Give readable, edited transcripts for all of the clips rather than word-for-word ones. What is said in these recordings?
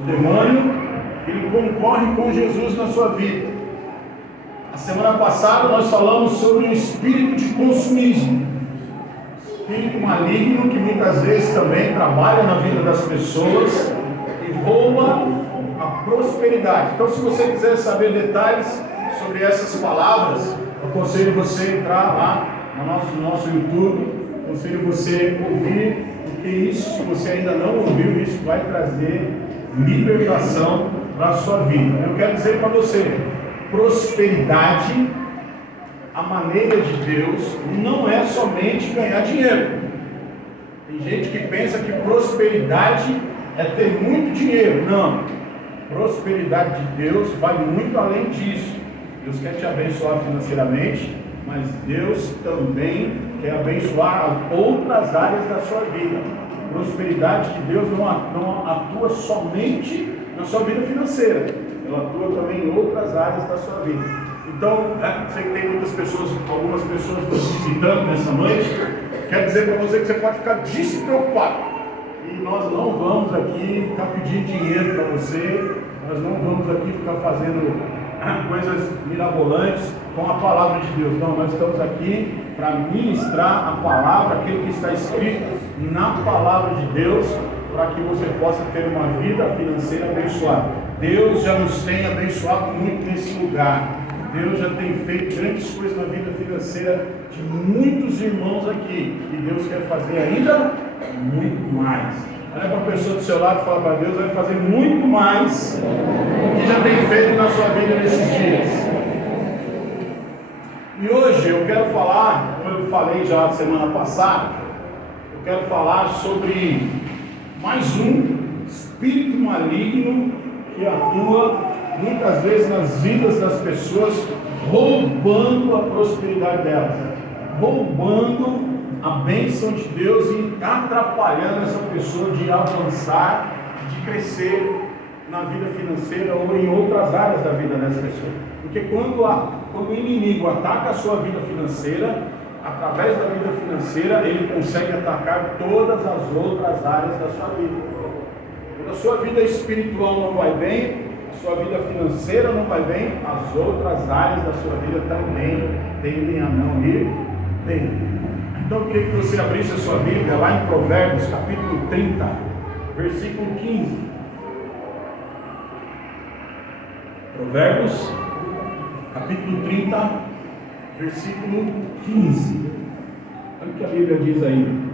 O demônio, ele concorre com Jesus na sua vida. A semana passada nós falamos sobre o espírito de consumismo, espírito maligno que muitas vezes também trabalha na vida das pessoas e rouba a prosperidade. Então, se você quiser saber detalhes sobre essas palavras, eu aconselho você entrar lá no nosso YouTube, aconselho você ouvir, porque isso, se você ainda não ouviu, isso vai trazer libertação para a sua vida. Eu quero dizer para você, prosperidade, a maneira de Deus, não é somente ganhar dinheiro. Tem gente que pensa que prosperidade é ter muito dinheiro. Não, prosperidade de Deus vai muito além disso. Deus quer te abençoar financeiramente, mas Deus também quer abençoar as outras áreas da sua vida. A prosperidade de Deus não atua somente na sua vida financeira, ela atua também em outras áreas da sua vida. Então, sei que tem algumas pessoas nos visitando nessa noite. Quero dizer para você que você pode ficar despreocupado. E nós não vamos aqui ficar pedindo dinheiro para você, nós não vamos aqui ficar fazendo coisas mirabolantes com a palavra de Deus. Não, nós estamos aqui para ministrar a palavra, aquilo que está escrito na palavra de Deus, para que você possa ter uma vida financeira abençoada. Deus já nos tem abençoado muito nesse lugar. Deus já tem feito grandes coisas na vida financeira de muitos irmãos aqui. E Deus quer fazer ainda muito mais. Olha para a pessoa do seu lado e fala para Deus, vai fazer muito mais do que já tem feito na sua vida nesses dias. E hoje eu quero falar, como eu falei já na semana passada, eu quero falar sobre mais um espírito maligno que atua muitas vezes nas vidas das pessoas, roubando a prosperidade delas, roubando a bênção de Deus e atrapalhando essa pessoa de avançar, de crescer na vida financeira ou em outras áreas da vida dessa pessoa. Porque quando o inimigo ataca a sua vida financeira, através da vida financeira, ele consegue atacar todas as outras áreas da sua vida. Quando a sua vida espiritual não vai bem, a sua vida financeira não vai bem, as outras áreas da sua vida também tendem a não ir bem. Então eu queria que você abrisse a sua Bíblia lá em Provérbios, capítulo 30, versículo 15. Provérbios, capítulo 30, versículo 15. Olha o que a Bíblia diz aí.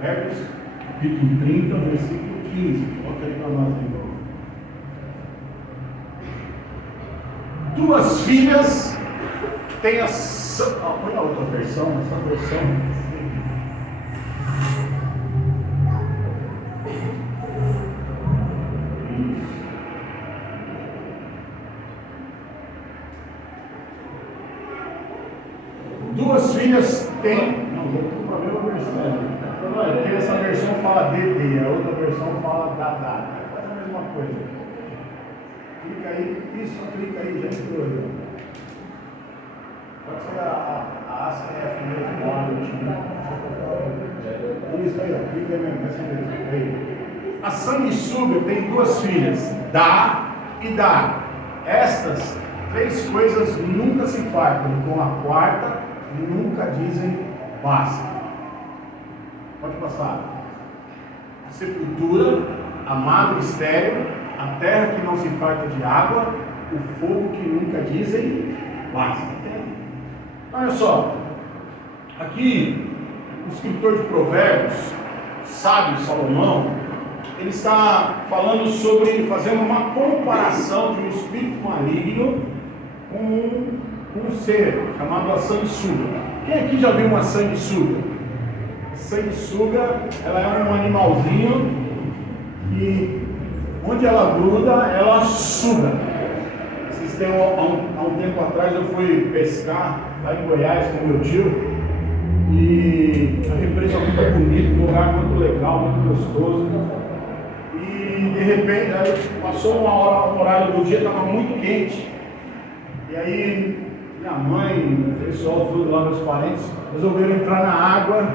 Provérbios, capítulo 30, versículo 15. Bota aí para nós aí. Duas filhas têm a... põe a outra versão, essa versão. Duas filhas têm... Não, vou para a mesma versão. Porque essa versão fala DD, a outra versão fala DADA. Faz a mesma coisa. Clica aí, isso, clica aí, já entrou aí. Pode ser a ACF mesmo, isso aí, ó, clica aí mesmo, essa mesmo. A sanguessuga tem duas filhas, Dá e Dá. Estas três coisas nunca se fartam, com a quarta nunca dizem basta. Pode passar. A sepultura, a madre estéril, a terra que não se farta de água, o fogo que nunca dizem basta. Olha só, aqui o escritor de Provérbios, sábio Salomão, ele está falando sobre, fazendo uma comparação de um espírito maligno com um ser chamado a sanguessuga. Quem aqui já viu uma sanguessuga? Sanguessuga, ela é um animalzinho que onde ela gruda, ela suga. Há um tempo atrás eu fui pescar lá em Goiás com meu tio e a represa muito bonita, um lugar muito legal, muito gostoso. E de repente aí passou um horário do dia, estava muito quente. E aí minha mãe, o pessoal tudo lá, meus parentes, resolveram entrar na água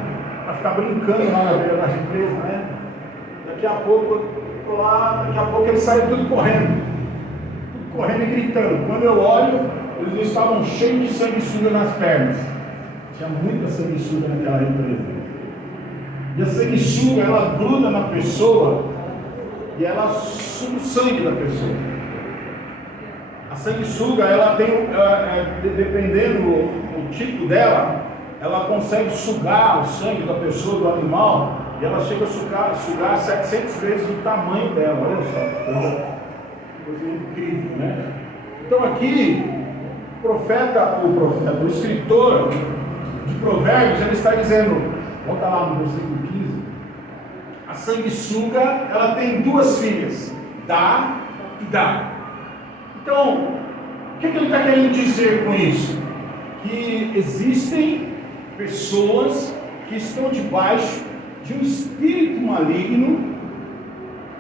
para ficar brincando lá na beira da represa. Daqui a pouco eu estou lá, daqui a pouco eles saem tudo correndo e gritando. Quando eu olho, eles estavam cheios de sanguessuga nas pernas. Tinha muita sanguessuga naquela represa. E a sanguessuga, ela gruda na pessoa e ela suga o sangue da pessoa. A sanguessuga, ela tem, dependendo do tipo dela, ela consegue sugar o sangue da pessoa, do animal, e ela chega a sugar 700 vezes o tamanho dela. Olha só, coisa incrível, né? Então aqui, o escritor de Provérbios, ele está dizendo, volta lá no versículo 15, a sanguessuga, ela tem duas filhas, dá e dá. Então, o que ele está querendo dizer com isso? Que existem pessoas que estão debaixo de um espírito maligno,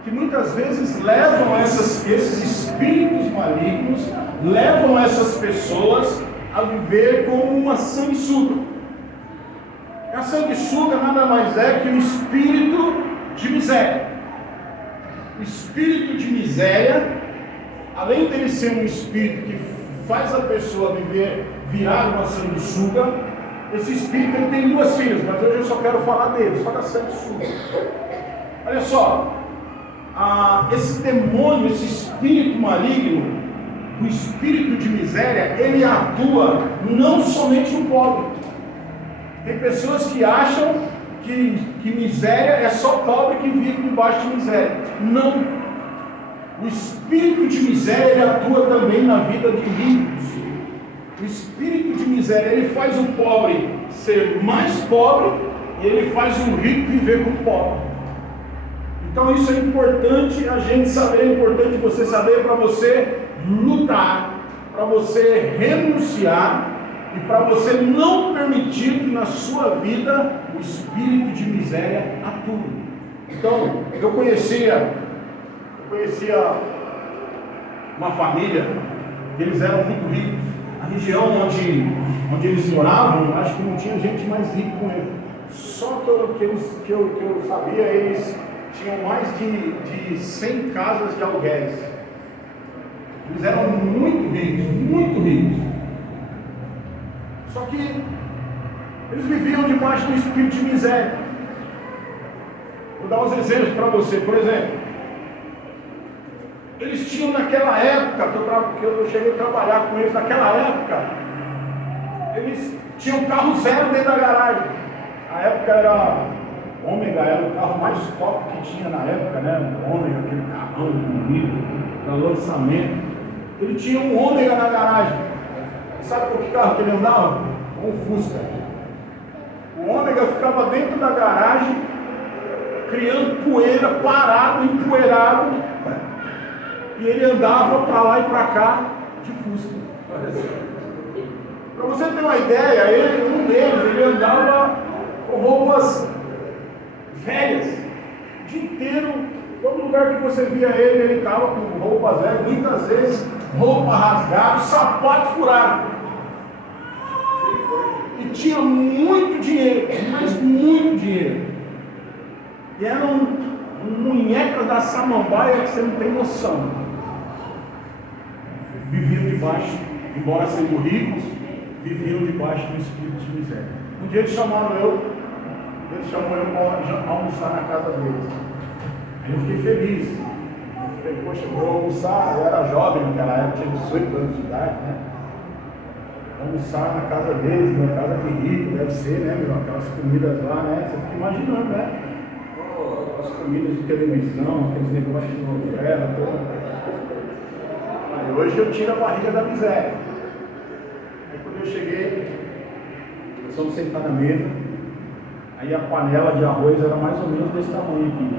que muitas vezes levam esses espíritos malignos, levam essas pessoas a viver como uma sanguessuga. A sanguessuga nada mais é que o espírito de miséria. O espírito de miséria, além dele ser um espírito que faz a pessoa virar uma sanguessuga, esse espírito ele tem duas filhas, mas hoje eu só quero falar dele, só da sanguessuga. Olha só, esse demônio, esse espírito maligno, o espírito de miséria, ele atua não somente no pobre. Tem pessoas que acham que miséria é só pobre que vive debaixo de miséria. Não. O espírito de miséria, ele atua também na vida de ricos. O espírito de miséria, ele faz o pobre ser mais pobre e ele faz o rico viver como pobre. Então isso é importante a gente saber, é importante você saber para você lutar, para você renunciar e para você não permitir que na sua vida o espírito de miséria atue. Então, eu conhecia uma família, eles eram muito ricos. A região onde eles moravam, acho que não tinha gente mais rica com eles. Só que eu sabia, eles tinham mais de 100 casas de aluguéis. Eles eram muito ricos, muito ricos. Só que eles viviam debaixo do espírito de miséria. Vou dar uns exemplos para você. Por exemplo, eles tinham naquela época, que eu cheguei a trabalhar com eles, naquela época, eles tinham carro zero dentro da garagem. A época era Ômega, era o carro mais top que tinha na época, né? O Ômega, aquele carrão bonito, para lançamento. Ele tinha um Ômega na garagem. Sabe por que carro que ele andava? Um Fusca. O Ômega ficava dentro da garagem, criando poeira, parado, empoeirado, e ele andava para lá e para cá de Fusca. Para você ter uma ideia, um deles, ele andava com roupas velhas, o dia inteiro, todo lugar que você via ele estava com roupas velhas, muitas vezes roupa rasgada, sapato furado. E tinha muito dinheiro, mas muito dinheiro. E eram munhecas da samambaia que você não tem noção. Viviam debaixo, embora sendo ricos, viviam debaixo do espírito de miséria. Um dia eles chamou eu para almoçar na casa deles. Aí eu fiquei feliz. Eu falei, poxa, vou almoçar. Eu era jovem naquela época, tinha 18 anos de idade, né? Almoçar na casa deles, na casa de rico, deve ser, né, meu? Aquelas comidas lá, né? Você fica imaginando, né? As comidas de televisão, aqueles negócios de novela, tudo. Aí hoje eu tiro a barriga da miséria. Aí quando eu cheguei, nós fomos sentar na mesa, aí a panela de arroz era mais ou menos desse tamanho aqui.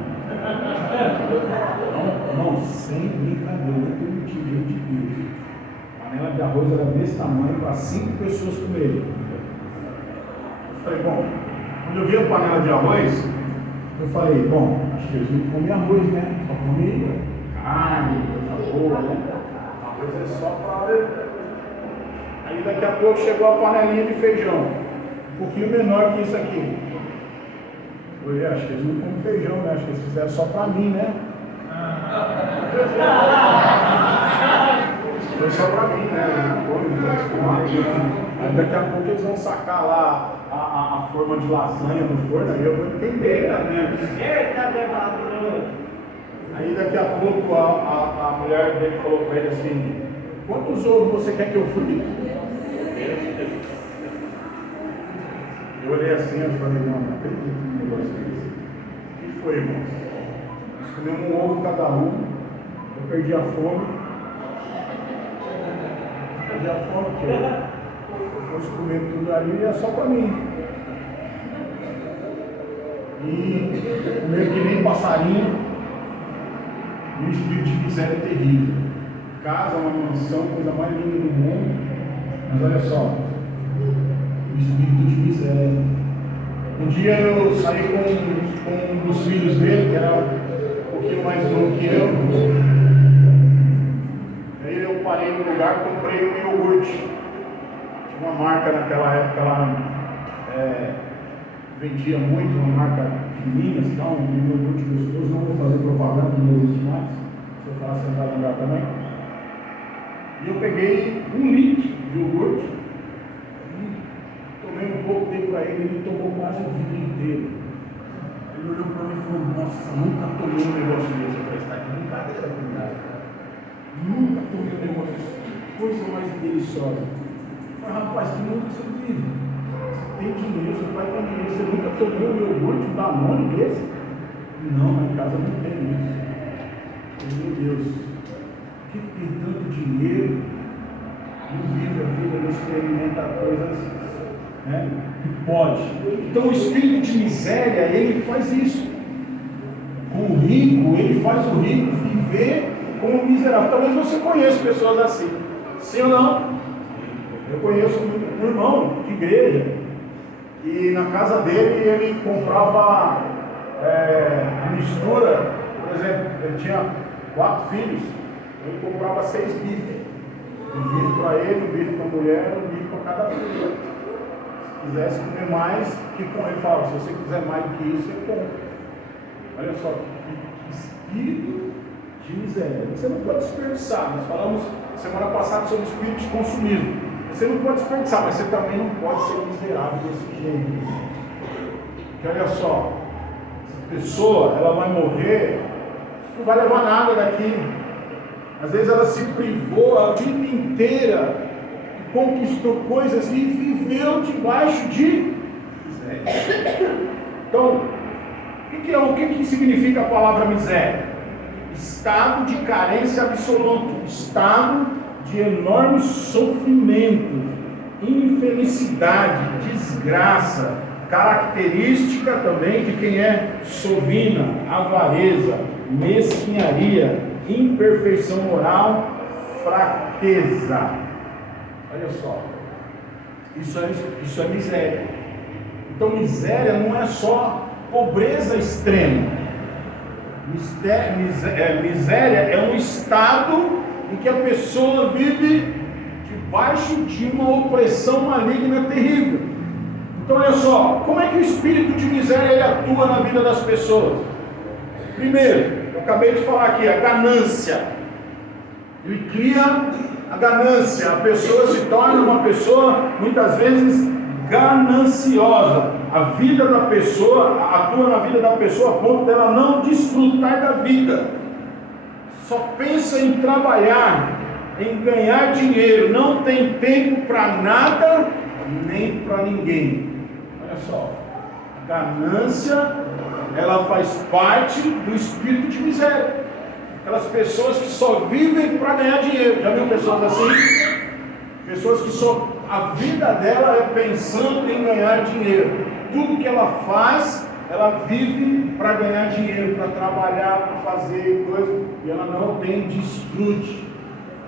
Não, sem brincadeira, não tem mentira de Deus. A panela de arroz era desse tamanho para 5 pessoas comerem. Eu falei, bom, quando eu vi a panela de arroz, eu falei, bom, acho que eles não comem arroz, né? Só comem carne, coisa boa, né? Arroz é só para... Aí daqui a pouco chegou a panelinha de feijão, um pouquinho menor que isso aqui. Eu acho que eles não comem feijão, né? Acho que eles fizeram só pra mim, né? Foi só pra mim, né? Aí daqui a pouco eles vão sacar lá a forma de lasanha no forno, aí eu vou entender, né? Aí daqui a pouco a mulher dele falou pra ele assim: quantos ovos você quer que eu frite? Eu olhei assim e falei: não acredito num negócio desse. O que foi, irmãos? Nós comemos um ovo cada um, eu perdi a fome. Perdi a fome porque eu fosse comer tudo ali e é só pra mim. E comer que nem passarinho. O espírito de miséria é terrível. Casa, uma mansão, coisa mais linda do mundo. Mas olha só, o espírito de miséria. Um dia eu saí com um dos filhos dele, que era um pouquinho mais novo que eu. Aí eu parei no lugar e comprei um iogurte. Tinha uma marca naquela época lá, vendia muito, uma marca de Minas, então, um iogurte gostoso. Não vou fazer propaganda, não existe mais. Se eu falar, você vai lembrar também. E eu peguei 1 litro de iogurte, tomei um pouco, dei para ele tomou quase o vidro inteiro. Ele olhou para mim e falou: nossa, nunca tomei um negócio desse. Eu falei: está de brincadeira comigo. Nunca tomei um negócio desse. Que coisa mais deliciosa. Eu falei: rapaz, que mundo você vive? Você tem dinheiro, seu pai tem dinheiro, você nunca tomou um iogurte, um Danone desse? Não, na casa não tem isso. Meu Deus, por que tem tanto dinheiro, não vive a vida, não experimenta coisas, né, que pode? Então o espírito de miséria, ele faz isso. Com o rico, ele faz o rico viver como miserável. Talvez você conheça pessoas assim, sim ou não? Eu conheço um irmão de igreja, e na casa dele ele comprava mistura. Por exemplo, ele tinha 4 filhos, ele comprava 6 bifes. Um bife para ele, um bife para a mulher, um bife para cada filho. Se quisesse comer mais, que com ele falava: se você quiser mais do que isso, você compra. Olha só, que espírito de miséria. Você não pode desperdiçar. Nós falamos semana passada sobre o espírito de consumismo. Você não pode desperdiçar, mas você também não pode ser miserável desse jeito. Porque olha só, essa pessoa, ela vai morrer, não vai levar nada daqui. Às vezes ela se privou a vida inteira, conquistou coisas e viveu debaixo de miséria. Então, o que significa a palavra miséria? Estado de carência absoluto, estado de enorme sofrimento, infelicidade, desgraça, característica também de quem é sovina, avareza, mesquinharia, imperfeição moral, fraqueza. Olha só, isso é miséria. Então miséria não é só pobreza extrema. Miséria é um estado em que a pessoa vive debaixo de uma opressão maligna terrível. Então olha só, como é que o espírito de miséria ele atua na vida das pessoas? Primeiro, eu acabei de falar aqui, a ganância. Ele cria a ganância. A pessoa se torna uma pessoa, muitas vezes, gananciosa. A vida da pessoa, atua na vida da pessoa a ponto dela não desfrutar da vida. Só pensa em trabalhar, em ganhar dinheiro. Não tem tempo para nada, nem para ninguém. Olha só, a ganância, ela faz parte do espírito de miséria. Aquelas pessoas que só vivem para ganhar dinheiro. Já viu pessoas assim? Pessoas que só, a vida dela é pensando em ganhar dinheiro. Tudo que ela faz, ela vive para ganhar dinheiro, para trabalhar, para fazer coisas, e ela não tem desfrute.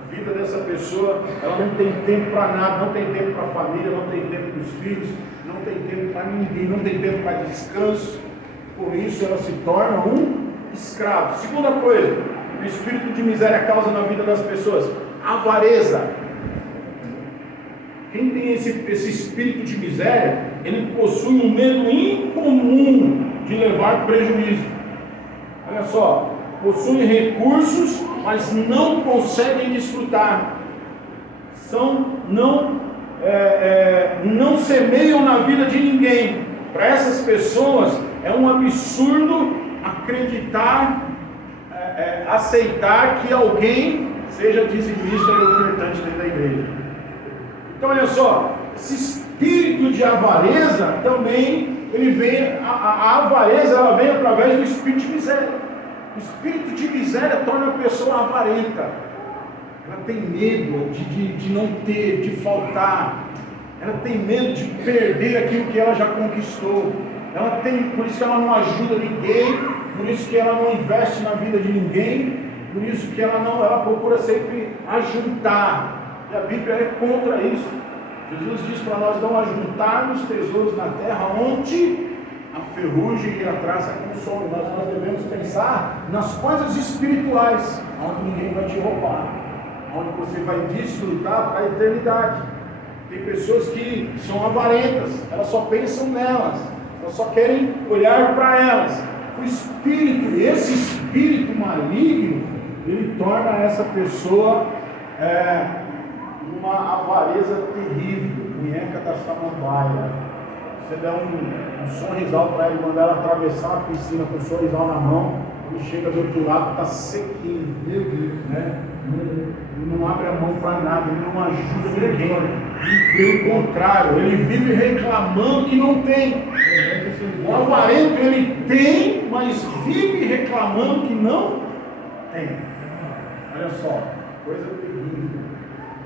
A vida dessa pessoa, ela não tem tempo para nada, não tem tempo para a família, não tem tempo para os filhos, não tem tempo para ninguém, não tem tempo para descanso. Por isso ela se torna um escravo. Segunda coisa, o espírito de miséria causa na vida das pessoas: avareza. Quem tem esse espírito de miséria, ele possui um medo incomum de levar prejuízo. Olha só, possuem recursos, mas não conseguem desfrutar. Não semeiam na vida de ninguém. Para essas pessoas é um absurdo acreditar, aceitar que alguém seja dizimista e ofertante dentro da igreja. Então olha só, esse espírito de avareza também, ele vem, a avareza ela vem através do espírito de miséria. O espírito de miséria torna a pessoa avarenta. Ela tem medo de não ter, de faltar. Ela tem medo de perder aquilo que ela já conquistou. Por isso que ela não ajuda ninguém, por isso que ela não investe na vida de ninguém, por isso que ela procura sempre ajuntar. E a Bíblia é contra isso. Jesus diz para nós não ajuntarmos tesouros na terra, onde a ferrugem e a traça consomem. Nós devemos pensar nas coisas espirituais, onde ninguém vai te roubar, onde você vai desfrutar para a eternidade. Tem pessoas que são avarentas, elas só pensam nelas, elas só querem olhar para elas. O espírito, esse espírito maligno, ele torna essa pessoa uma avareza terrível, munheca da samambaia. Você dá um sorrisal para ele, mandar ela atravessar a piscina com um sorrisal na mão, ele chega do outro lado, está sequinho, meu Deus, né? Ele não abre a mão para nada, ele não ajuda ninguém. Pelo contrário, ele vive reclamando que não tem. O avarento ele tem, mas vive reclamando que não tem. Olha só, coisa terrível.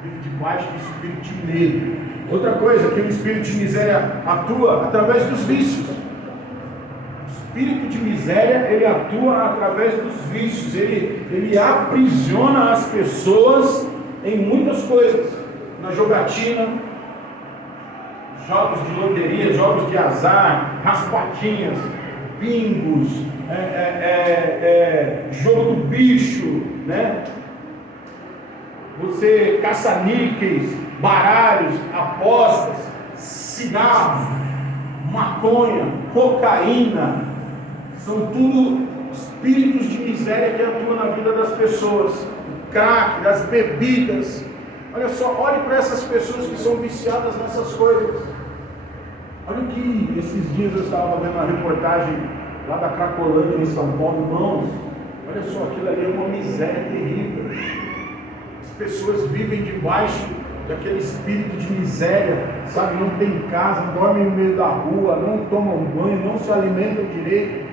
Vive debaixo do espírito de medo. Outra coisa, que o espírito de miséria atua através dos vícios. O espírito de miséria, ele atua através dos vícios. Ele aprisiona as pessoas em muitas coisas. Na jogatina, jogos de loteria, jogos de azar, raspadinhas, bingos, jogo do bicho, né? Você caça-níqueis, baralhos, apostas, cigarro, maconha, cocaína, são tudo espíritos de miséria que atuam na vida das pessoas. O crack, das bebidas. Olha só, olhe para essas pessoas que são viciadas nessas coisas. Olha o que esses dias eu estava vendo uma reportagem lá da Cracolândia em São Paulo, irmãos. Olha só, aquilo ali é uma miséria terrível. As pessoas vivem debaixo daquele espírito de miséria, sabe? Não tem casa, dormem no meio da rua, não tomam banho, não se alimentam direito,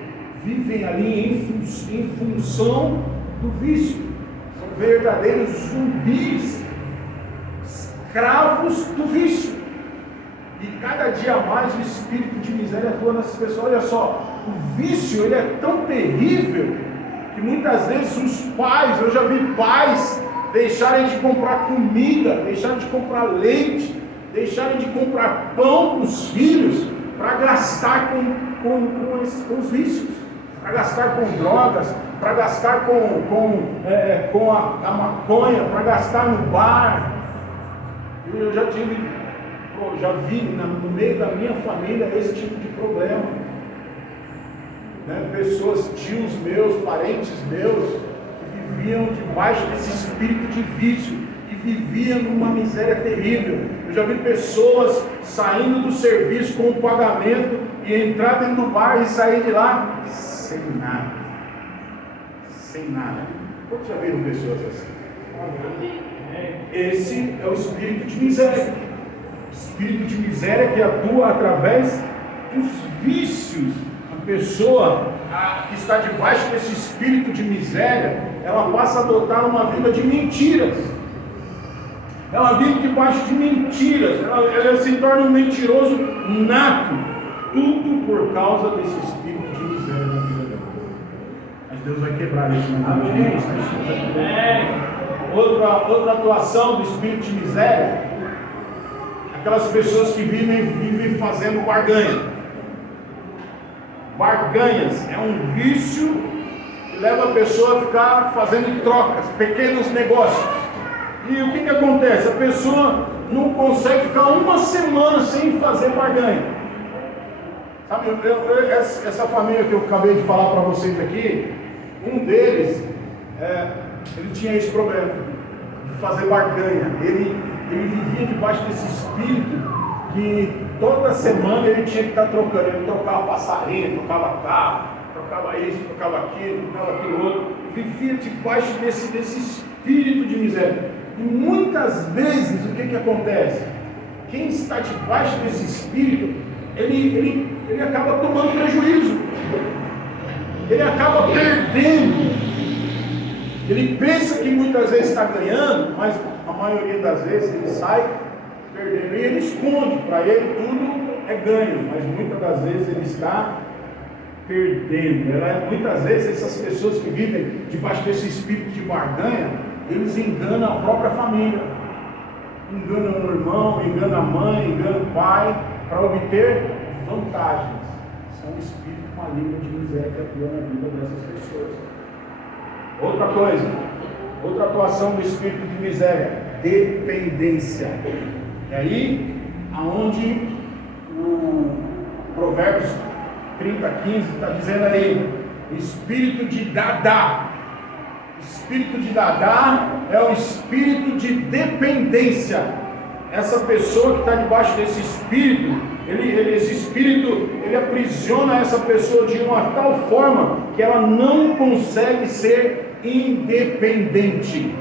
vivem ali em função do vício. São verdadeiros zumbis, escravos do vício. E cada dia mais o espírito de miséria atua nessas pessoas. Olha só, o vício ele é tão terrível que muitas vezes os pais, eu já vi pais deixarem de comprar comida, deixarem de comprar leite, deixarem de comprar pão para os filhos, para gastar com os vícios, para gastar com drogas, para gastar com a maconha, para gastar no bar. Eu já vi no meio da minha família esse tipo de problema, né? Pessoas, tios meus, parentes meus, viviam debaixo desse espírito de vício e viviam numa miséria terrível. Eu já vi pessoas saindo do serviço com o pagamento e entrar dentro do bar e sair de lá sem nada. Quantos já viram pessoas assim? Esse é o espírito de miséria. Espírito de miséria que atua através dos vícios. A pessoa que está debaixo desse espírito de miséria, ela passa a adotar uma vida de mentiras. Ela vive debaixo de mentiras. Ela se torna um mentiroso nato. Tudo por causa desse espírito de miséria na vida dela. Mas Deus vai quebrar isso na vida de Deus. Outra atuação do espírito de miséria, aquelas pessoas que vivem fazendo barganha. Barganhas é um vício que leva a pessoa a ficar fazendo trocas, pequenos negócios. E o que acontece? A pessoa não consegue ficar uma semana sem fazer barganha. Sabe, essa família que eu acabei de falar para vocês aqui, um deles, ele tinha esse problema de fazer barganha. Ele vivia debaixo desse espírito que toda semana ele tinha que estar trocando. Ele trocava passarinho, trocava carro, trocava isso, trocava aquilo, trocava aquilo outro. Vivia debaixo desse espírito de miséria. E muitas vezes o que acontece? Quem está debaixo desse espírito, ele acaba tomando prejuízo. Ele acaba perdendo. Ele pensa que muitas vezes está ganhando, mas a maioria das vezes ele sai perdendo. E ele esconde, para ele tudo é ganho, mas muitas das vezes ele está perdendo. Muitas vezes essas pessoas que vivem debaixo desse espírito de barganha, eles enganam a própria família. Enganam o irmão, enganam a mãe, enganam o pai, para obter vantagens. Isso é um espírito maligno de miséria que atua na vida dessas pessoas. Outra coisa, outra atuação do espírito de miséria, dependência. E aí, aonde o Provérbios 30:15 está dizendo aí, o espírito de Dadá. O espírito de Dadá é o espírito de dependência. Essa pessoa que está debaixo desse espírito, esse espírito, ele aprisiona essa pessoa de uma tal forma que ela não consegue ser independente.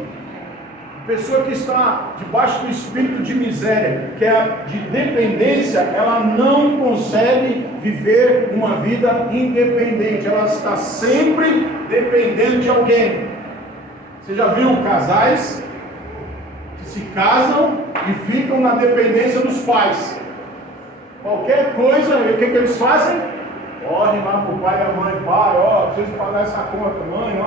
A pessoa que está debaixo do espírito de miséria, que é de dependência, ela não consegue viver uma vida independente. Ela está sempre dependendo de alguém. Você já viu casais que se casam e ficam na dependência dos pais? Qualquer coisa, o que eles fazem? Correm lá para o pai e a mãe: pai, preciso pagar essa conta, mãe,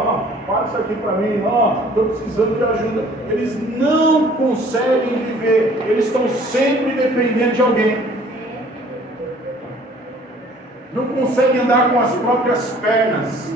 paga isso aqui para mim, estou precisando de ajuda. Eles não conseguem viver, eles estão sempre dependendo de alguém. Não conseguem andar com as próprias pernas.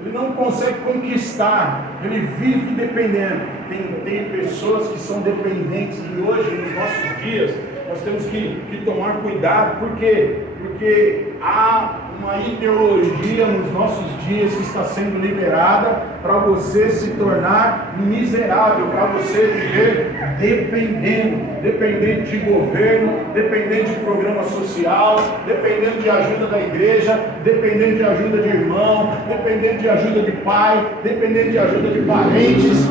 Ele não consegue conquistar, ele vive dependendo. Tem pessoas que são dependentes, e hoje, nos nossos dias, nós temos que tomar cuidado. Por quê? Porque há uma ideologia nos nossos dias que está sendo liberada para você se tornar miserável, para você viver dependente de governo, dependente de programa social, dependendo de ajuda da igreja, dependendo de ajuda de irmão, dependendo de ajuda de pai, dependendo de ajuda de parentes.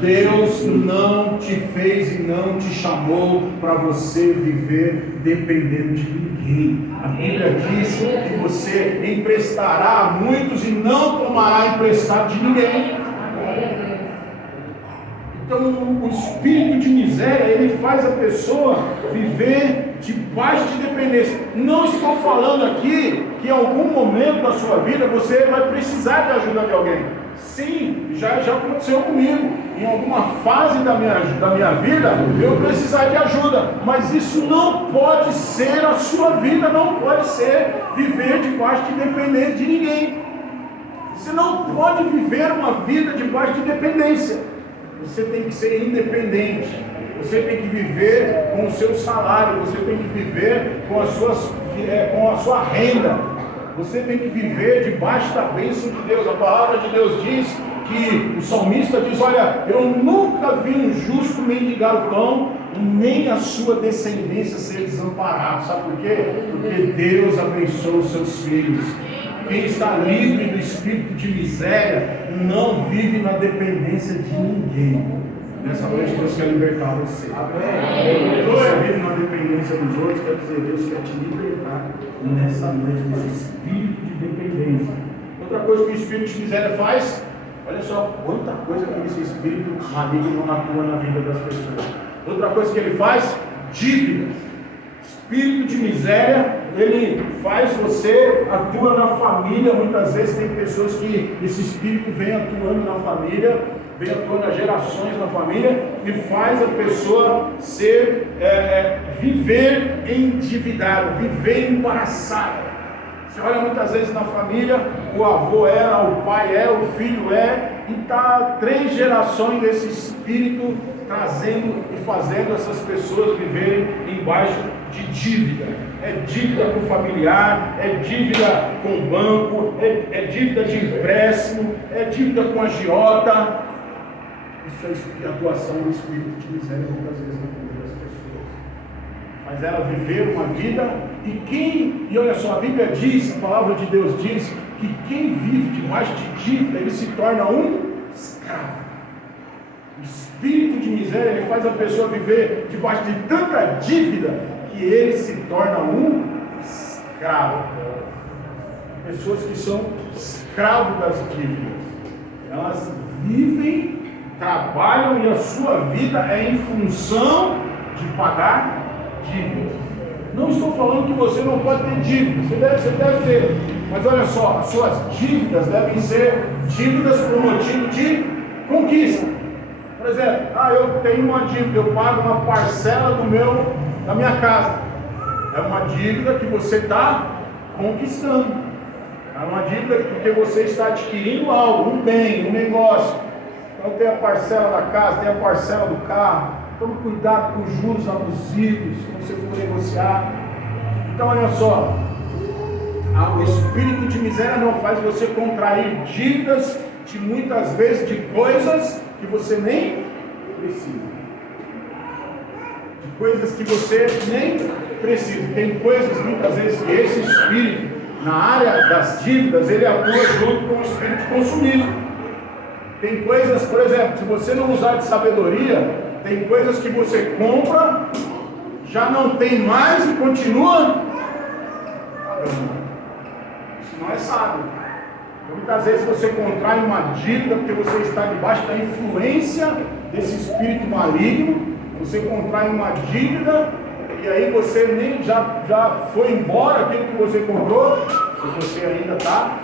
Deus não te fez e não te chamou para você viver dependendo de ninguém. A Bíblia diz que você emprestará a muitos e não tomará emprestado de ninguém. Então o espírito de miséria, ele faz a pessoa viver debaixo de dependência. Não estou falando aqui que em algum momento da sua vida você vai precisar de ajuda de alguém. Sim, já aconteceu comigo. Em alguma fase da minha vida, eu precisar de ajuda. Mas isso não pode ser a sua vida, não pode ser viver debaixo de dependência de ninguém. Você não pode viver uma vida debaixo de dependência. Você tem que ser independente. Você tem que viver com o seu salário. Você tem que viver com a sua renda. Você tem que viver debaixo da bênção de Deus. A palavra de Deus diz que o salmista diz: olha, eu nunca vi um justo mendigar o pão, nem a sua descendência ser desamparado. Sabe por quê? Porque Deus abençoa os seus filhos. Quem está livre do espírito de miséria não vive na dependência de ninguém. Nessa noite Deus quer libertar você. Amém. Você vive na dependência dos outros, quer dizer, Deus quer te libertar nessa noite desse espírito de dependência. Outra coisa que o espírito de miséria faz, olha só quanta coisa que esse espírito maligno atua na vida das pessoas. Outra coisa que ele faz, dívidas. Espírito de miséria, ele faz você, atua na família. Muitas vezes tem pessoas que esse espírito vem atuando na família, vem atuando nas gerações na família, e faz a pessoa viver endividado, viver embaraçado. Você olha muitas vezes na família, o avô o pai o filho e está 3 gerações desse espírito trazendo e fazendo essas pessoas viverem embaixo de dívida. É dívida com o familiar, é dívida com o banco, é dívida de empréstimo, é dívida com a agiota. Isso é a atuação do Espírito de miséria muitas vezes na vida das pessoas. Mas ela viver uma vida, e olha só, a Bíblia diz, a palavra de Deus diz, que quem vive debaixo de dívida, ele se torna um escravo. O espírito de miséria, ele faz a pessoa viver debaixo de tanta dívida, que ele se torna um escravo. Pessoas que são escravos das dívidas, elas vivem, trabalham e a sua vida é em função de pagar dívidas. Não estou falando que você não pode ter dívidas, você deve ter, mas olha só, as suas dívidas devem ser dívidas por motivo de conquista. Por exemplo, eu tenho uma dívida, eu pago uma parcela da minha casa. É uma dívida que você está conquistando. É uma dívida porque você está adquirindo algo, um bem, um negócio. Então tem a parcela da casa, tem a parcela do carro. Tome cuidado com os juros abusivos quando você for negociar. Então olha só, o espírito de miséria não faz você contrair dívidas de muitas vezes de coisas que você nem precisa. De coisas que você nem precisa. Tem coisas muitas vezes que esse espírito, na área das dívidas, ele atua junto com o espírito de consumismo. Tem coisas, por exemplo, se você não usar de sabedoria, tem coisas que você compra, já não tem mais e continua pagando. Isso não é sábio. Muitas vezes você contrai uma dívida porque você está debaixo da influência desse espírito maligno. Você contrai uma dívida e aí você nem já foi embora aquilo que você comprou e você ainda está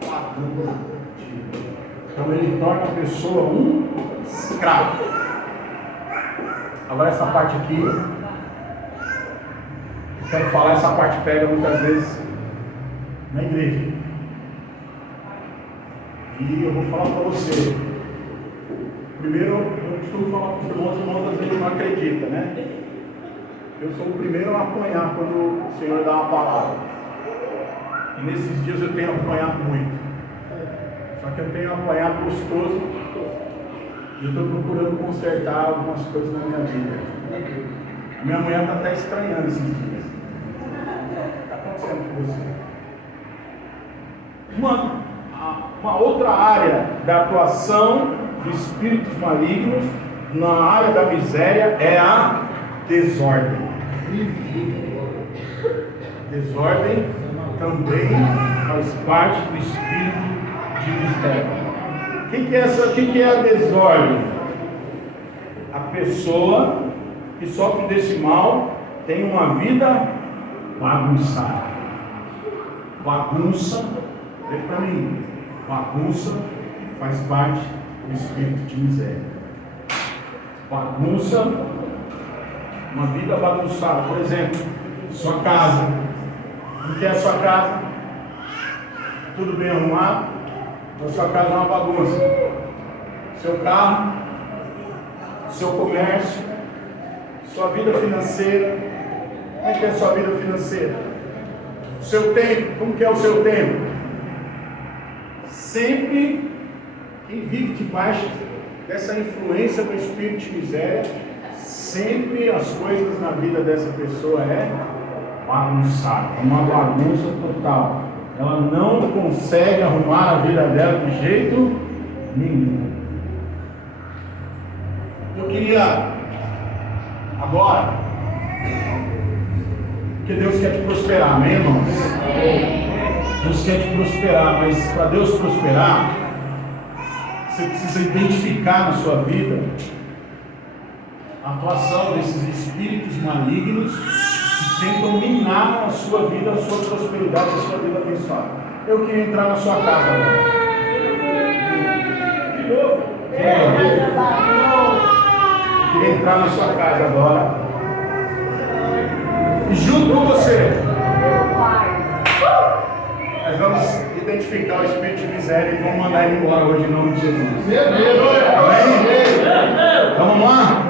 pagando dívida. Então ele torna a pessoa um escravo. Agora essa parte aqui, eu quero falar, essa parte pega muitas vezes na igreja. E eu vou falar para você. Primeiro, eu costumo falar para os irmãos às vezes não acreditam, né? Eu sou o primeiro a apanhar quando o Senhor dá uma palavra. E nesses dias eu tenho apanhado muito. Só que eu tenho apanhado gostoso. E eu estou procurando consertar algumas coisas na minha vida. A minha mulher está até estranhando esses dias. O que está acontecendo com você? Uma outra área da atuação de espíritos malignos na área da miséria é a desordem. Desordem também faz parte do espírito de miséria. O que é a desordem? A pessoa que sofre desse mal tem uma vida bagunçada. Bagunça, vê para mim, bagunça faz parte do espírito de miséria. Bagunça, uma vida bagunçada. Por exemplo, sua casa. O que é a sua casa? Tudo bem arrumado? A sua casa é uma bagunça. Seu carro, seu comércio, sua vida financeira. Como é que é a sua vida financeira? O seu tempo, como que é o seu tempo? Sempre quem vive debaixo dessa influência do espírito de miséria, sempre as coisas na vida dessa pessoa é bagunçada, uma bagunça total. Ela não consegue arrumar a vida dela de jeito nenhum. Eu queria agora, porque Deus quer te prosperar, amém, irmãos? Deus quer te prosperar, mas para Deus prosperar, você precisa identificar na sua vida a atuação desses espíritos malignos que tentam minar a sua vida, a sua prosperidade, a sua vida abençoada. Eu queria entrar na sua casa agora. De novo? Eu queria entrar na sua casa agora. E junto com você, nós vamos identificar o espírito de miséria e vamos mandar ele embora hoje em nome de Jesus. Amém? Então vamos lá?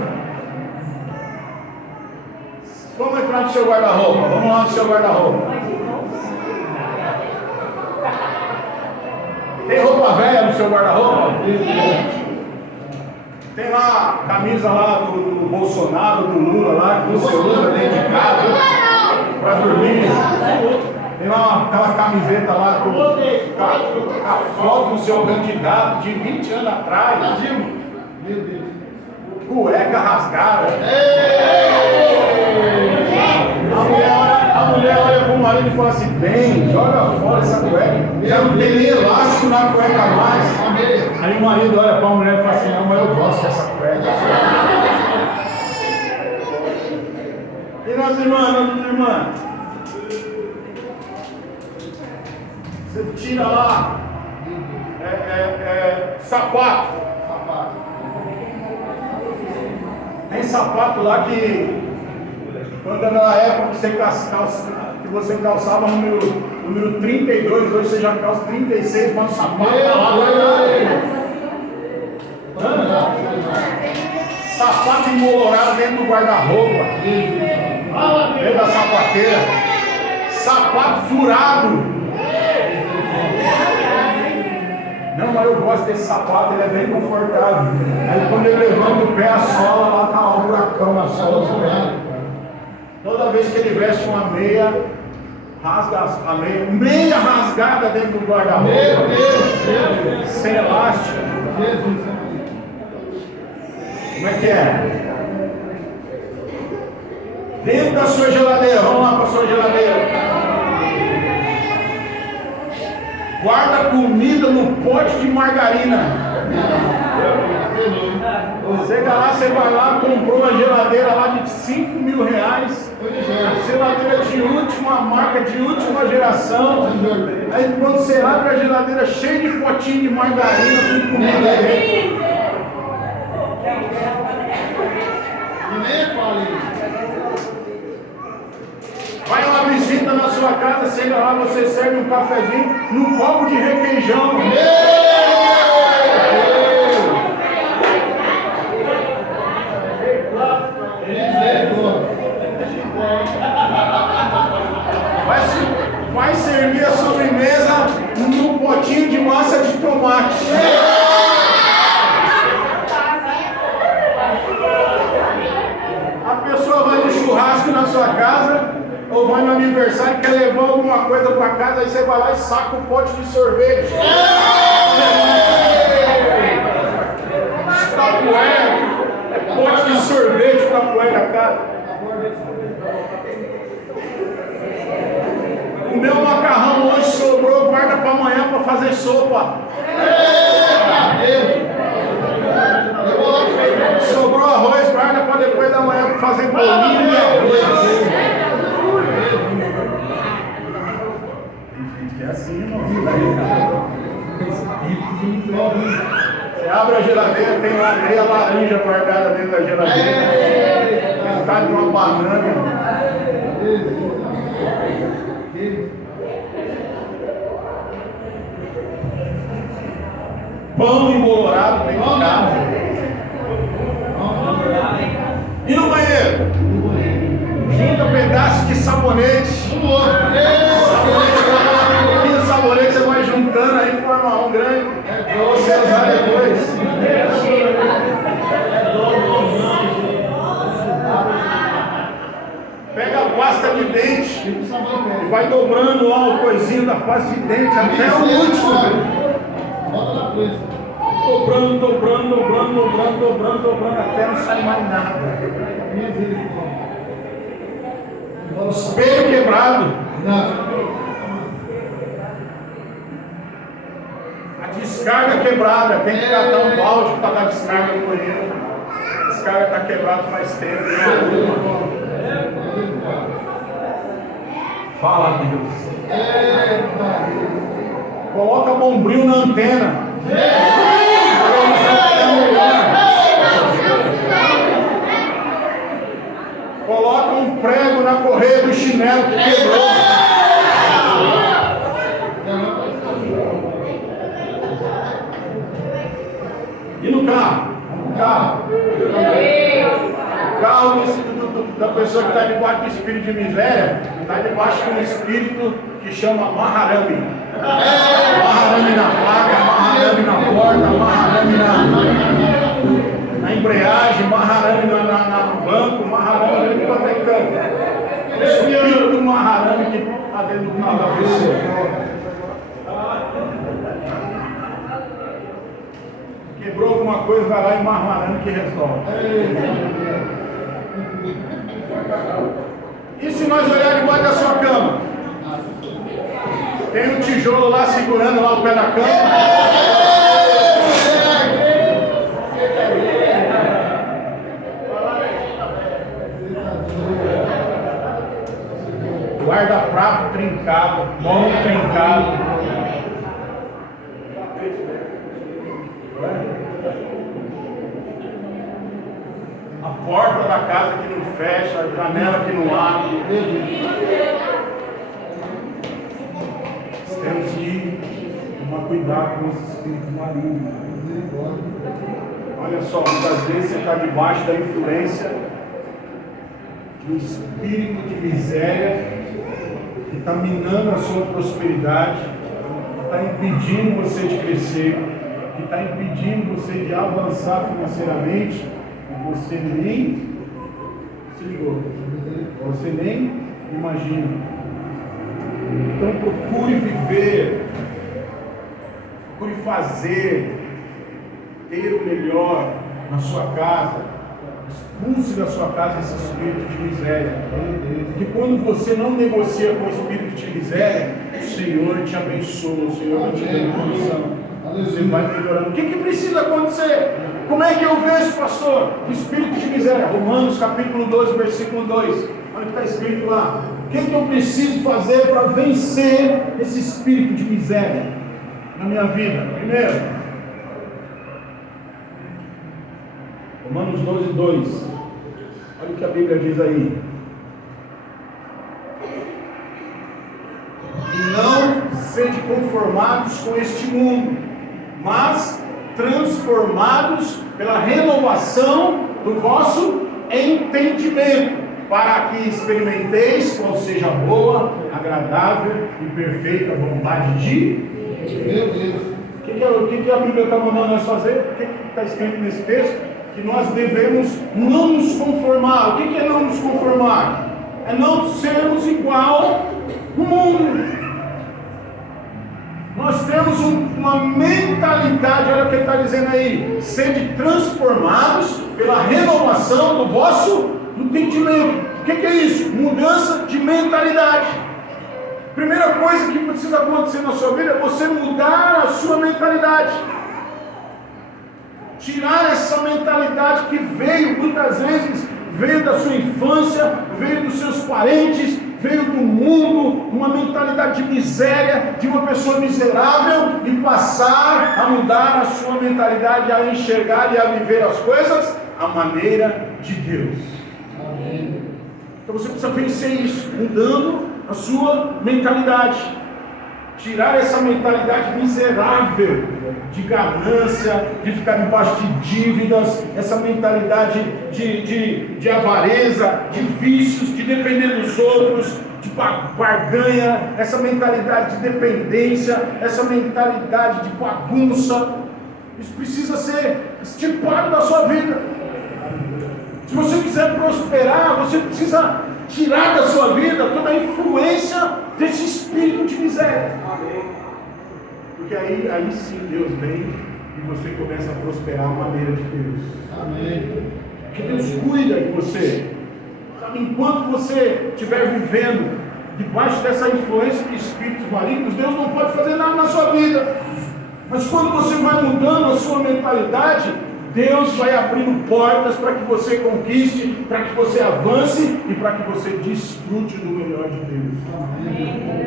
Vamos entrar no seu guarda-roupa. Vamos lá no seu guarda-roupa. Tem roupa velha no seu guarda-roupa? Tem lá a camisa lá do Bolsonaro, do Lula lá, que você usa dentro de casa para dormir. Tem lá aquela camiseta lá com a foto do seu candidato de 20 anos atrás. Meu Deus. Cueca rasgada. A mulher olha pro marido e fala assim: bem, joga fora essa cueca. Já não tem nem elástico na cueca mais. Aí o marido olha pra mulher e fala assim: não, mas eu gosto dessa cueca. E nossas irmãs, você tira lá sapato. Tem sapato lá que quando era na época que você calçava número 32, hoje você já calça 36, mas o sapato lá. Sapato embolorado dentro do guarda-roupa, dentro da sapateira. Sapato furado. Não, mas eu gosto desse sapato, ele é bem confortável. Aí quando ele levanta o pé, a sola lá tá um buracão na sola do pé. Toda vez que ele veste uma meia, rasga a meia rasgada dentro do guarda-roupa. Meu Deus, sem elástico. Como é que é? Dentro da sua geladeira, vamos lá para a sua geladeira. Guarda comida no pote de margarina. Chega lá, você vai lá, comprou uma geladeira lá de 5 mil reais. Geladeira de última marca, de última geração. Aí quando você abre a geladeira cheia de potinho de margarina, tudo comida dentro. Vai uma visita na sua casa, chega lá, você serve um cafezinho num copo de requeijão. Vai servir a sobremesa num potinho de massa de tomate. A pessoa vai no churrasco na sua casa, ou vai no aniversário, quer levar alguma coisa para casa, aí você vai lá e saca um pote de sorvete. Tapuera, pote de sorvete, tapuera, cara. O meu macarrão hoje sobrou, guarda para amanhã para fazer sopa. Sobrou arroz, guarda para depois da manhã para fazer bolinho de arroz. É assim, irmão. Você abre a geladeira, tem lá meia laranja guardada dentro da geladeira. Metade de uma banana. Pão embolorado dentro de casa. E no banheiro? Junta pedaço de sabonete. Sabonete você vai juntando aí, forma um grande para você usar depois. Pega a pasta de dente e vai dobrando lá o coisinho da pasta de dente até o último. Dobrando até não sair mais nada. Espelho quebrado. A descarga quebrada, tem que catar um balde para dar descarga no banheiro. A descarga está quebrada faz tempo. Fala, Deus. Coloca bombril na antena. Coloca um prego na correia do chinelo que quebrou. E no carro? O carro da pessoa que está debaixo do espírito de miséria, está debaixo de um espírito que chama Maharami. Maharami na placa, Maharami na porta, Maharami na embreagem, Maharami no banco, Maharami no canto. O espírito do Maharami que está dentro do carro da pessoa. Quebrou alguma coisa, vai lá e Maharami que resolve. E se nós olharmos debaixo da sua cama? Tem um tijolo lá segurando lá o pé da cama. Guarda-prato trincado, mão trincado. A porta da casa que não fecha, a janela que não abre. Temos que tomar cuidado com os espíritos malignos. Olha só, muitas vezes você está debaixo da influência de um espírito de miséria que está minando a sua prosperidade, que está impedindo você de crescer, que está impedindo você de avançar financeiramente, e você nem se ligou, você nem imagina. Então procure viver, procure fazer, ter o melhor na sua casa. Expulse da sua casa esse espírito de miséria. Porque quando você não negocia com o espírito de miséria, o Senhor te abençoa, o Senhor vai te dar condição. Você vai melhorando. O que precisa acontecer? Como é que eu vejo, pastor? O espírito de miséria. Romanos capítulo 12, versículo 2. Olha o que está escrito lá. O que eu preciso fazer para vencer esse espírito de miséria na minha vida? Primeiro, Romanos 12, 2. Olha o que a Bíblia diz aí. E não sede conformados com este mundo, mas transformados pela renovação do vosso entendimento, para que experimenteis qual seja a boa, agradável e perfeita vontade de Deus. O que a Bíblia está mandando nós fazer? O que está escrito nesse texto? Que nós devemos não nos conformar. O que é não nos conformar? É não sermos igual ao mundo. Nós temos uma mentalidade, olha o que ele está dizendo aí, sede transformados pela renovação do vosso entendimento. O que é isso? Mudança de mentalidade. Primeira coisa que precisa acontecer na sua vida é você mudar a sua mentalidade. Tirar essa mentalidade que veio, muitas vezes, veio da sua infância, veio dos seus parentes, veio do mundo, uma mentalidade de miséria, de uma pessoa miserável, e passar a mudar a sua mentalidade, a enxergar e a viver as coisas à maneira de Deus. Amém. Então você precisa vencer isso, mudando a sua mentalidade. Tirar essa mentalidade miserável de ganância, de ficar debaixo de dívidas, essa mentalidade de avareza, de vícios, de depender dos outros, de barganha, essa mentalidade de dependência, essa mentalidade de bagunça. Isso precisa ser extirpado da sua vida. Se você quiser prosperar, você precisa tirar da sua vida toda a influência desse espírito de miséria. Porque aí sim Deus vem e você começa a prosperar à maneira de Deus. Amém. Porque Deus cuida de você. Sabe, enquanto você estiver vivendo debaixo dessa influência de espíritos malignos, Deus não pode fazer nada na sua vida. Mas quando você vai mudando a sua mentalidade, Deus vai abrindo portas para que você conquiste, para que você avance e para que você desfrute do melhor de Deus.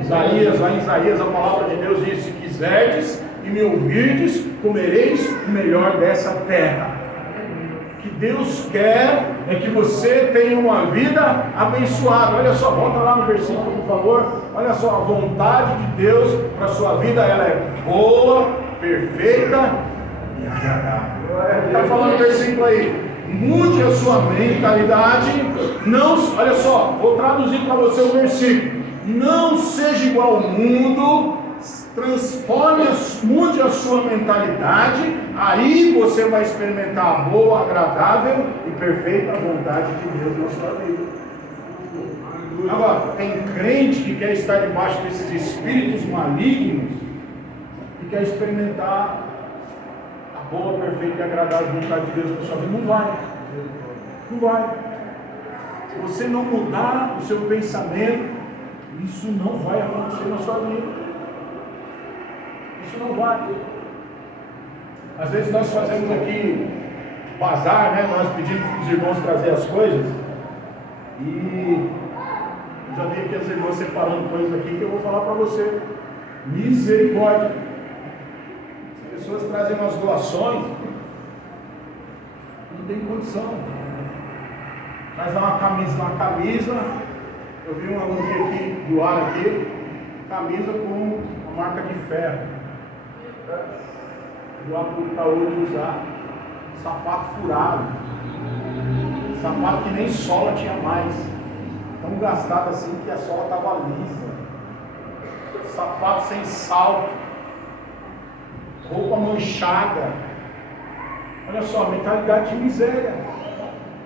Lá em Isaías, a palavra de Deus diz: se quiserdes e me ouvirdes, comereis o melhor dessa terra. O que Deus quer é que você tenha uma vida abençoada. Olha só, volta lá no versículo, por favor. Olha só, a vontade de Deus para a sua vida, ela é boa, perfeita e agradável. Está falando o versículo aí. Mude a sua mentalidade. Não, olha só, vou traduzir para você o versículo. Não seja igual ao mundo, mude a sua mentalidade. Aí você vai experimentar a boa, agradável e perfeita vontade de Deus na sua vida. Agora, tem crente que quer estar debaixo desses espíritos malignos e quer experimentar a boa, perfeita e agradável vontade de Deus na sua vida. Não vai. Não vai. Se você não mudar o seu pensamento, isso não vai acontecer na sua vida. Isso não vai. Às vezes nós fazemos aqui bazar, né? Nós pedimos para os irmãos trazer as coisas e já vi aqui as irmãs separando coisas aqui que eu vou falar para você. Misericórdia. As pessoas trazem umas doações, não tem condição. Traz uma camisa. Eu vi um dia aqui doar aqui, camisa com a marca de ferro. Doar para outro usar. Sapato furado. Sapato que nem sola tinha mais. Tão gastado assim que a sola estava lisa. Sapato sem salto. Roupa manchada. Olha só, mentalidade de miséria.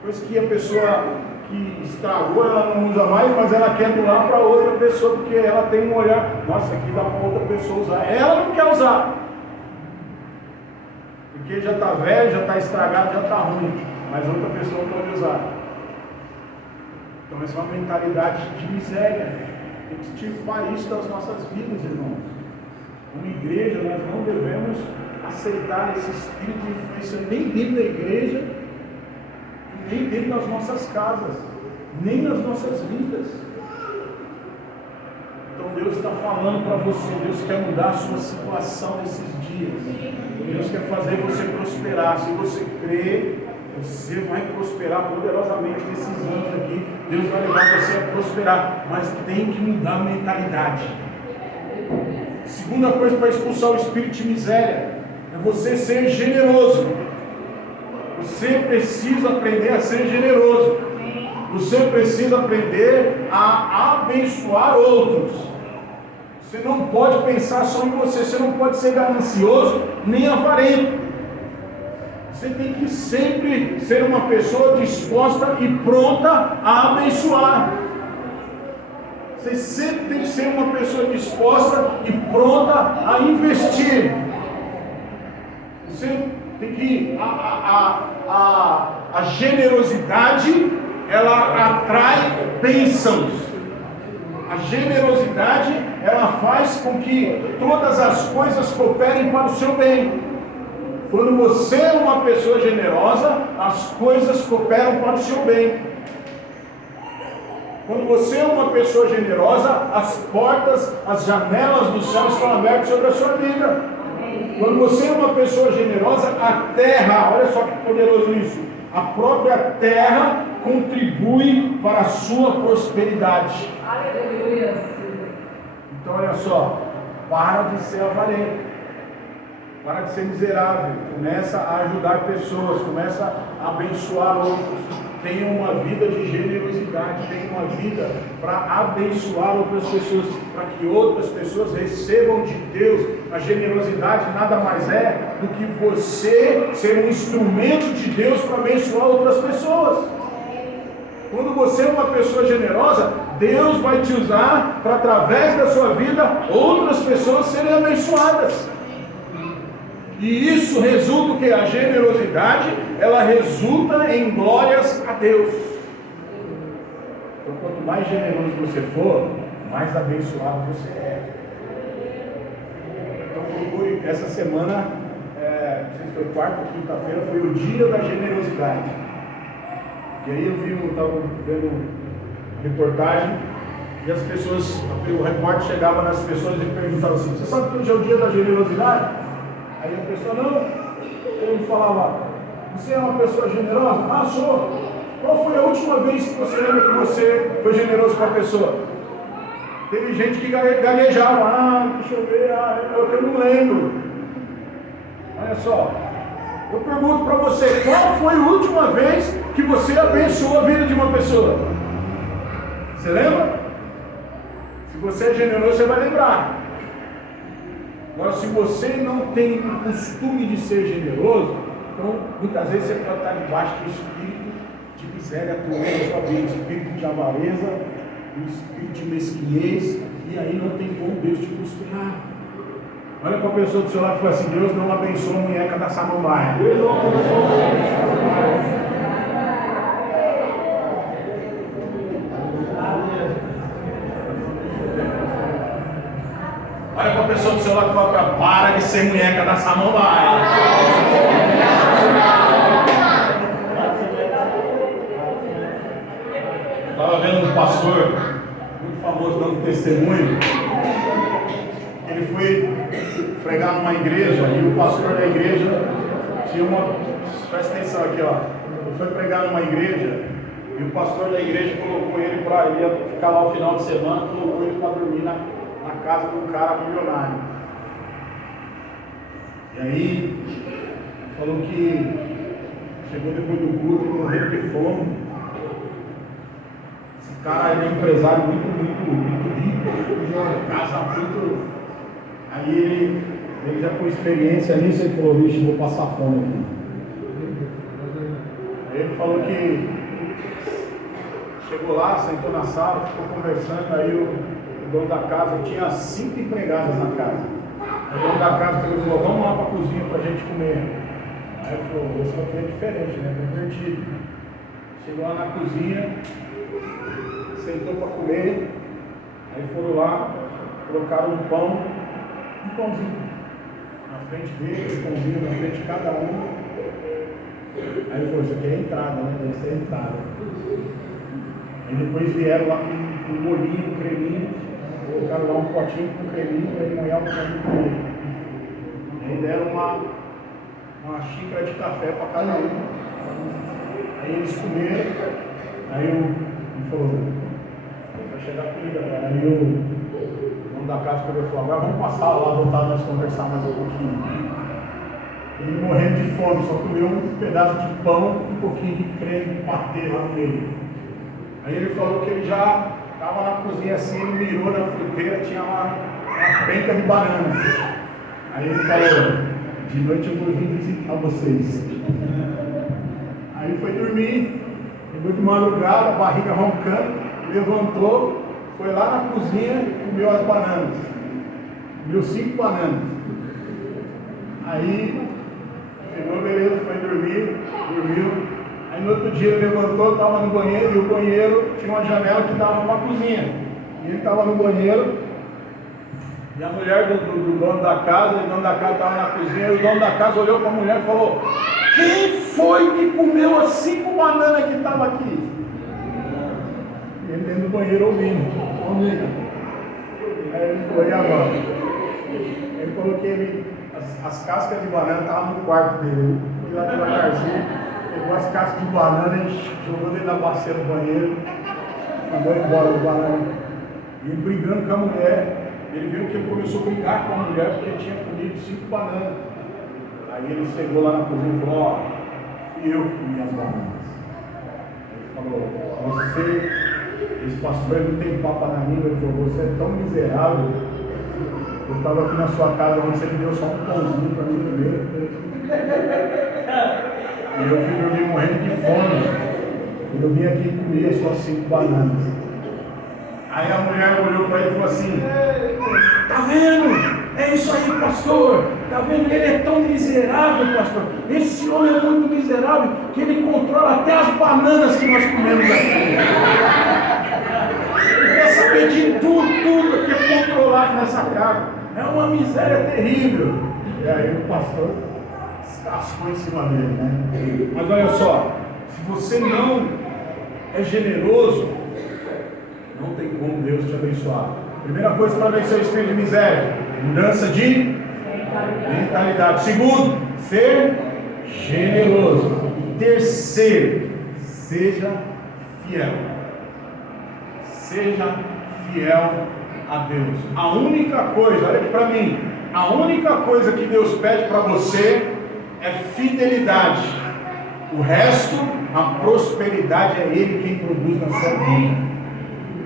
Coisa que a pessoa que estragou, ela não usa mais, mas ela quer doar para outra pessoa, porque ela tem um olhar, nossa, aqui dá para outra pessoa usar. Ela não quer usar. Porque já está velho, já está estragado, já está ruim. Mas outra pessoa pode usar. Então essa é uma mentalidade de miséria. Tem que extirpar isso das nossas vidas, irmãos. Como igreja, nós não devemos aceitar esse espírito de influência nem dentro da igreja, nem dentro das nossas casas, nem nas nossas vidas. Então Deus está falando para você, Deus quer mudar a sua situação nesses dias. Deus quer fazer você prosperar. Se você crer, você vai prosperar poderosamente nesses anos aqui. Deus vai levar você a prosperar, mas tem que mudar a mentalidade. Segunda coisa para expulsar o espírito de miséria é você ser generoso. Você precisa aprender a ser generoso. Você precisa aprender a abençoar outros. Você não pode pensar só em você. Você não pode ser ganancioso nem avarento. Você tem que sempre ser uma pessoa disposta e pronta a abençoar. Você sempre tem que ser uma pessoa disposta e pronta a investir. Você tem que a generosidade, ela atrai bênçãos. A generosidade, ela faz com que todas as coisas cooperem para o seu bem. Quando você é uma pessoa generosa, as coisas cooperam para o seu bem. Quando você é uma pessoa generosa, as portas, as janelas do céu estão abertas sobre a sua vida. Quando você é uma pessoa generosa, a terra, olha só que poderoso isso, a própria terra contribui para a sua prosperidade. Aleluia. Então olha só, para de ser avarento, para de ser miserável, começa a ajudar pessoas, começa a abençoar outros. Tenha uma vida de generosidade, tenha uma vida para abençoar outras pessoas, para que outras pessoas recebam de Deus. A generosidade nada mais é do que você ser um instrumento de Deus para abençoar outras pessoas. Quando você é uma pessoa generosa, Deus vai te usar para, através da sua vida, outras pessoas serem abençoadas. E isso resulta que a generosidade, ela resulta em glórias a Deus. Então, quanto mais generoso você for, mais abençoado você é. Então, procure, essa semana, não sei se foi quarta ou quinta-feira, foi o dia da generosidade. E aí eu estava vendo reportagem, e as pessoas, o repórter chegava nas pessoas e perguntava assim: você sabe que hoje é o dia da generosidade? Aí a pessoa, não. Ele falava: você é uma pessoa generosa? Ah, sou. Qual foi a última vez que você lembra que você foi generoso com a pessoa? Teve gente que gaguejava: deixa eu ver, eu não lembro. Olha só, Eu pergunto para você, qual foi a última vez que você abençoou a vida de uma pessoa? Você lembra? Se você é generoso, você vai lembrar. Agora, se você não tem o costume de ser generoso, então muitas vezes você pode estar debaixo do espírito de miséria atuando na sua vida, espírito de avareza, um espírito de mesquinhez, e aí não tem como Deus te prosperar. Olha para a pessoa do seu lado e fala assim: Deus não abençoa a munheca da samambaia. Olha para a pessoa do seu lado e fala: para de ser munheca da samambaia. Estava vendo um pastor muito famoso dando testemunho. Ele foi pregar numa igreja e o pastor da igreja tinha uma. Presta atenção aqui, ó. Ele foi pregar numa igreja e o pastor da igreja colocou ele para ir ficar lá o final de semana, colocou ele para dormir na casa de um cara milionário. E aí falou que chegou depois do culto e morreu de fome. Esse cara é um empresário muito rico, casa muito. Aí ele já com experiência nisso, ele falou: vixe, vou passar fome aqui. Aí ele falou que chegou lá, sentou na sala, ficou conversando. Aí o dono da casa tinha 5 empregadas na casa. Aí o dono da casa falou: vamos lá para a cozinha para a gente comer. Aí ele falou: esse aqui é diferente, né? Divertido. Chegou lá na cozinha, sentou para comer. Aí foram lá, colocaram um pãozinho na frente dele, um pãozinho na frente de cada um. Aí ele falou: isso aqui é a entrada, né? Deve ser a entrada. Aí depois vieram lá com um molhinho, um creminho, colocaram lá um potinho com creminho para ele molhar o pão com ele. Aí deram uma xícara de café para cada um. Aí eles comeram. Aí ele falou: vai chegar comida agora. Aí o dono da casa pegou e falou: agora vamos passar lá, voltar nós conversar mais um pouquinho. Ele morrendo de fome, só comeu um pedaço de pão, um pouquinho de creme, patê lá no meio. Aí ele falou que ele já estava na cozinha assim, ele mirou na fruteira, tinha uma penca de banana. Aí ele falou: de noite eu vou vir visitar vocês. Aí ele foi dormir, chegou de madrugada, a barriga roncando, levantou, foi lá na cozinha e comeu as bananas. Comeu 5 bananas. Aí pegou, beleza, foi dormir, dormiu. Aí no outro dia ele levantou, estava no banheiro, e o banheiro tinha uma janela que dava para a cozinha. E ele estava no banheiro, e a mulher do dono da casa, o dono da casa estava na cozinha, e o dono da casa olhou para a mulher e falou: quem foi que comeu as 5 bananas que estavam aqui? E ele dentro do banheiro ouvindo. Aí ele falou: e agora? Ele falou que as cascas de banana estavam no quarto dele. Ele foi lá devagarzinho, pegou as cascas de banana e jogou dentro da bacia do banheiro, mandou embora o banana. E ele brigando com a mulher. Ele viu que ele começou a brigar com a mulher porque tinha comido 5 bananas. Aí ele chegou lá na cozinha e falou: ó, fui eu que comi as bananas. Ele falou: você, esse pastor não tem papo na língua. Ele falou: você é tão miserável. Eu estava aqui na sua casa onde você me deu só um pãozinho para mim comer. E eu fui dormir morrendo de fome. Eu vim aqui comer as suas 5 bananas. Aí a mulher olhou para ele e falou assim: tá vendo? É isso aí, pastor. Tá vendo? Ele é tão miserável, pastor. Esse homem é muito miserável que ele controla até as bananas que nós comemos aqui. Ele quer saber de tudo que é controlado nessa casa. É uma miséria terrível. E aí o pastor cascou em cima dele, né? Mas olha só, se você não é generoso, não tem como Deus te abençoar. Primeira coisa para vencer o espírito de miséria: mudança de mentalidade. Segundo, ser generoso. Terceiro, seja fiel. Seja fiel a Deus. A única coisa, olha aqui para mim, a única coisa que Deus pede para você é fidelidade. O resto, a prosperidade, é Ele quem produz na sua vida.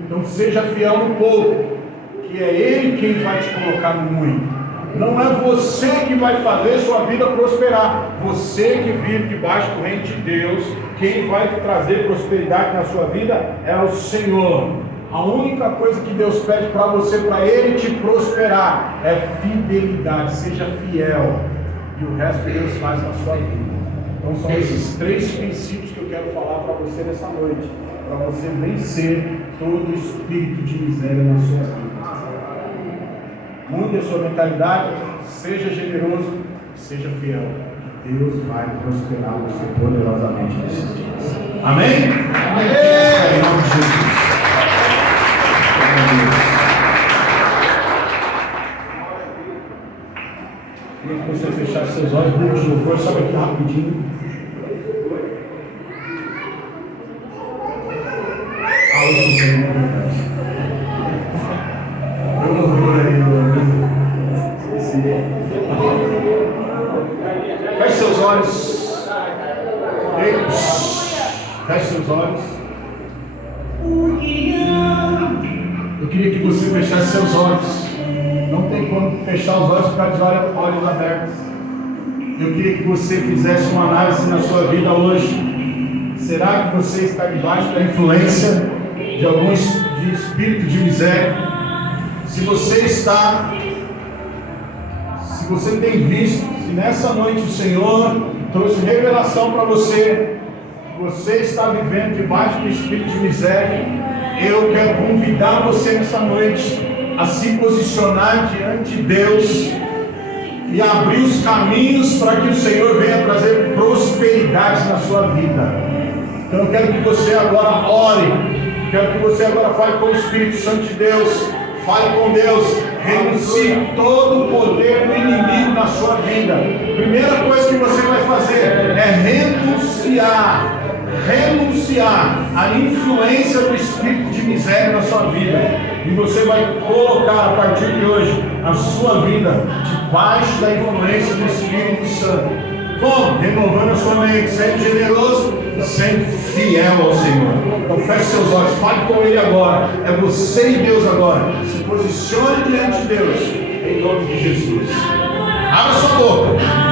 Então seja fiel no pouco, que é Ele quem vai te colocar no muito. Não é você que vai fazer sua vida prosperar. Você que vive debaixo do reino de Deus, quem vai trazer prosperidade na sua vida é o Senhor. A única coisa que Deus pede para você, para Ele te prosperar, é fidelidade. Seja fiel. E o resto Deus faz na sua vida. Então são esses 3 princípios que eu quero falar para você nessa noite, para você vencer todo espírito de miséria na sua vida. Mude a sua mentalidade, seja generoso, seja fiel, que Deus vai prosperar você poderosamente nesses dias. Amém? Amém. Em nome de Jesus. Queria que você fechasse seus olhos, grupo de louvor, sobe aqui rapidinho. Feche seus olhos. Feche seus olhos. Eu queria que você fechasse seus olhos. Não tem como fechar os olhos e ficar de olhos abertos. Eu queria que você fizesse uma análise na sua vida hoje. Será que você está debaixo da influência de algum espírito de miséria? Se você está, se você tem visto, se nessa noite o Senhor trouxe revelação para você, que você está vivendo debaixo do espírito de miséria, eu quero convidar você nessa noite a se posicionar diante de Deus e abrir os caminhos para que o Senhor venha trazer prosperidade na sua vida. Então eu quero que você agora ore, quero que você agora fale com o Espírito Santo de Deus, fale com Deus, renuncie todo o poder do inimigo na sua vida. Primeira coisa que você vai fazer é renunciar à influência do espírito de miséria na sua vida. E você vai colocar a partir de hoje a sua vida debaixo da influência do Espírito Santo. Como? Renovando a sua mente, sendo generoso e sendo fiel ao Senhor. Então feche seus olhos, fale com Ele agora. É você e Deus agora. Se posicione diante de Deus, em nome de Jesus. Abra sua boca.